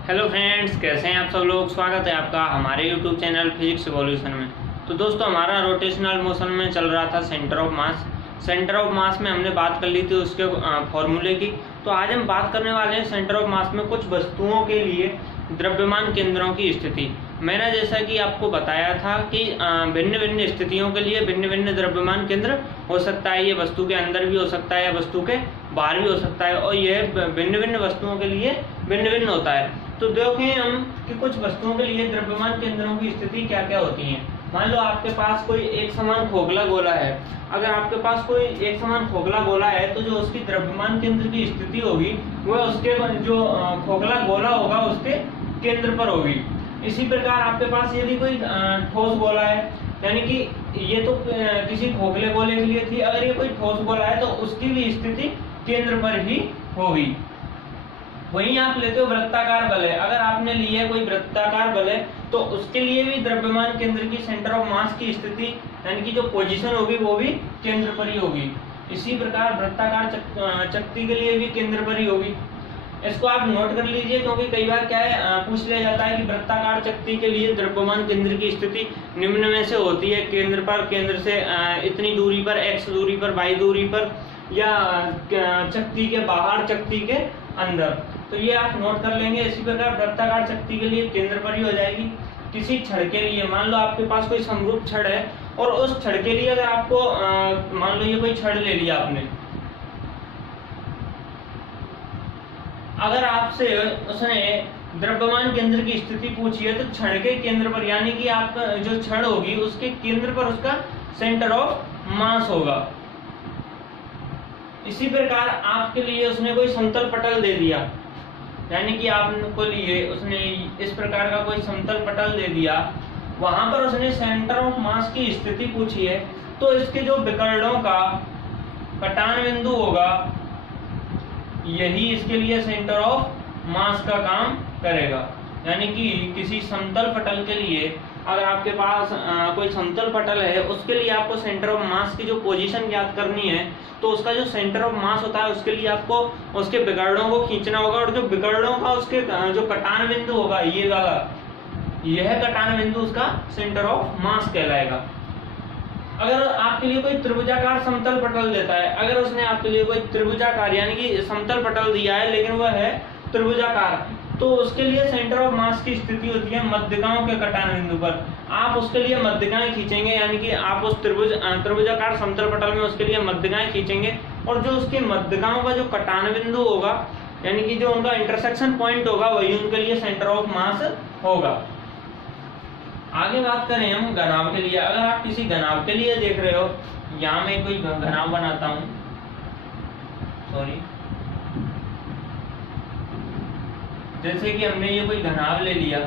Hello friends, कैसे हैं आप सब लोग। स्वागत है आपका हमारे यूट्यूब चैनल फिजिक्स इवोल्यूशन में। तो दोस्तों, हमारा रोटेशनल मोशन में चल रहा था centre of mass. Centre of mass में हमने बात कर ली थी उसके फॉर्मूले की। तो आज हम बात करने वाले हैं सेंटर ऑफ मास में कुछ वस्तुओं के लिए द्रव्यमान केंद्रों की स्थिति। मैंने जैसा कि आपको बताया था कि भिन्न भिन्न स्थितियों के लिए भिन्न भिन्न द्रव्यमान केंद्र हो सकता है। ये वस्तु के अंदर भी हो सकता है या वस्तु के बाहर भी हो सकता है, और यह भिन्न भिन्न वस्तुओं के लिए भिन्न भिन्न होता है। तो देखें हम कि कुछ वस्तुओं के लिए द्रव्यमान केंद्रों की स्थिति क्या क्या होती है। मान लो आपके पास कोई एक समान खोखला गोला है। अगर आपके पास कोई एक समान खोखला गोला है तो जो उसकी द्रव्यमान केंद्र की स्थिति होगी वह उसके जो खोखला गोला होगा उसके केंद्र पर होगी। इसी प्रकार आपके पास यदि कोई ठोस गोला है, यानी कि ये तो किसी खोखले गोले के लिए थी, अगर ये कोई ठोस गोला है तो उसकी भी स्थिति केंद्र पर ही होगी। वहीं आप लेते हो वृत्ताकार बल है। अगर आपने लिया कोई वृत्ताकार बल है तो उसके लिए भी द्रव्यमान केंद्र की सेंटर ऑफ मास की स्थिति यानी कि जो पोजीशन होगी वो भी केंद्र पर ही होगी। इसी प्रकार वृत्ताकार चक्ति के लिए भी केंद्र पर ही होगी। इसको आप नोट कर लीजिए, क्योंकि कई बार क्या है पूछ लिया जाता है कि वृत्ताकार चक्ति के लिए द्रव्यमान केंद्र की स्थिति निम्न में से होती है। केंद्र पर, केंद्र से इतनी दूरी पर, x दूरी पर, y दूरी पर, या चक्ति के बाहर, चक्ति के अंदर। तो ये आप नोट कर लेंगे। इसी प्रकार वृत्ताकार चक्ति के लिए केंद्र पर ही हो जाएगी। किसी छड़ के लिए, मान लो आपके पास कोई समरूप छड़ है और उस छड़ के लिए अगर आपको मान लो ये कोई छड़ ले लिया आपने, अगर आपसे उसने द्रव्यमान केंद्र की स्थिति पूछी है तो छड़ के केंद्र पर, यानी कि आपका जो छड़ होगी उसके केंद्र पर उसका सेंटर ऑफ मास होगा। इसी प्रकार आपके लिए उसने कोई समतल पटल दे दिया, यानी कि आपको लिए उसने इस प्रकार का कोई समतल पटल दे दिया, वहां पर उसने सेंटर ऑफ मास की स्थिति पूछी है, तो इसके जो विकर्णों का कटान बिंदु होगा यही इसके लिए सेंटर ऑफ मास का काम करेगा। यानी कि किसी समतल पटल के लिए, अगर आपके पास कोई समतल पटल है उसके लिए आपको सेंटर ऑफ मास की जो पोजीशन ज्ञात करनी है, तो उसका जो सेंटर ऑफ मास होता है उसके लिए आपको उसके विकर्णों को खींचना होगा, और जो विकर्णों का उसके जो कटान बिंदु होगा ये वाला, यह कटान बिंदु उसका सेंटर ऑफ मास कहलाएगा। अगर आपके लिए कोई त्रिभुजाकार समतल पटल देता है, अगर उसने आपके लिए कोई त्रिभुजाकार यानी कि समतल पटल दिया है लेकिन वह है त्रिभुजाकार, तो उसके लिए सेंटर ऑफ मास की स्थिति होती है मध्यकाओं के कटान बिंदु पर। आप उसके लिए मध्यकाएं खींचेंगे, यानी कि आप उस त्रिभुजाकार समतल पटल में उसके लिए मध्यकाएं खींचेंगे, और जो उसके मध्यकाओं का जो कटान बिंदु होगा यानी कि जो उनका इंटरसेक्शन पॉइंट होगा वही उनके लिए सेंटर ऑफ मास होगा। आगे बात करें हम घनाभ के लिए। अगर आप किसी घनाभ के लिए देख रहे हो, यहाँ मैं कोई घनाभ बनाता हूं, सॉरी, जैसे कि हमने ये कोई घनाभ ले लिया,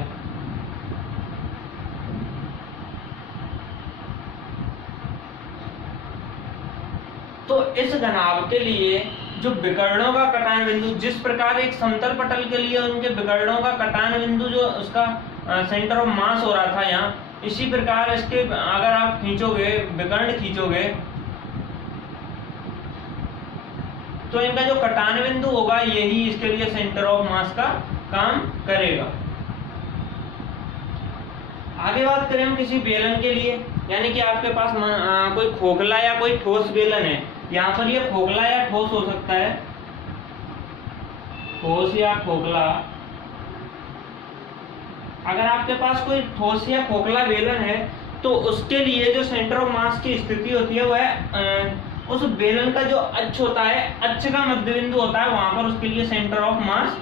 तो इस घनाभ के लिए जो विकर्णों का कटान बिंदु, जिस प्रकार एक समतल पटल के लिए उनके विकर्णों का कटान बिंदु जो उसका सेंटर ऑफ मास हो रहा था यहाँ, इसी प्रकार इसके अगर आप खींचोगे, विकर्ण खींचोगे, तो इनका जो कटान बिंदु होगा यही इसके लिए सेंटर ऑफ मास का काम करेगा। आगे बात करें हम किसी बेलन के लिए, यानी कि आपके पास कोई खोखला या कोई ठोस बेलन है। यहाँ पर ये खोखला या ठोस हो सकता है, ठोस या खोखला। अगर आपके पास कोई ठोस या खोखला बेलन है तो उसके लिए जो सेंटर ऑफ मास की स्थिति होती है वह उस बेलन का जो अक्ष होता है, अक्ष का मध्य बिंदु होता है, वहां पर उसके लिए सेंटर ऑफ मास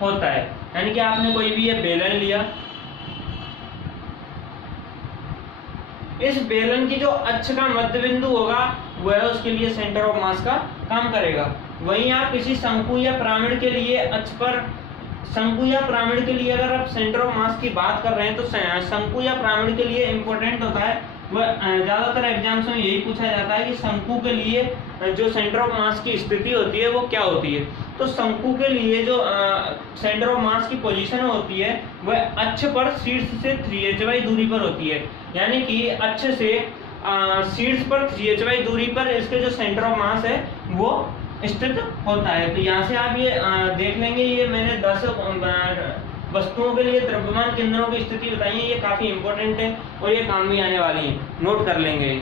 होता है। यानी कि आपने कोई भी ये बेलन लिया, इस बेलन की जो अक्ष का मध्य बिंदु होगा वह उसके लिए सेंटर ऑफ मास का काम करेगा। वहीं आप किसी शंकु या पिरामिड के लिए अक्ष पर, शंकु या पिरामिड के लिए अगर आप सेंटर ऑफ मास की बात कर रहे हैं तो शंकु या पिरामिड के लिए इंपॉर्टेंट होता है, वह ज्यादातर एग्जाम्स में यही पूछा जाता है कि शंकु के लिए जो सेंटर ऑफ मास की स्थिति होती है वो क्या होती है। तो शंकु के लिए जो सेंटर ऑफ मास की पोजीशन होती है वह अक्ष पर शीर्ष से 3hy दूरी पर होती है, यानी कि अक्ष से शीर्ष पर 3hy दूरी पर इसके जो सेंटर ऑफ मास है वो स्थित होता है। तो यहाँ से आप ये देख लेंगे, ये मैंने 10 वस्तुओं के लिए द्रव्यमान केंद्रों की स्थिति बताइए, ये काफ़ी इंपॉर्टेंट है और ये काम भी आने वाली है, नोट कर लेंगे।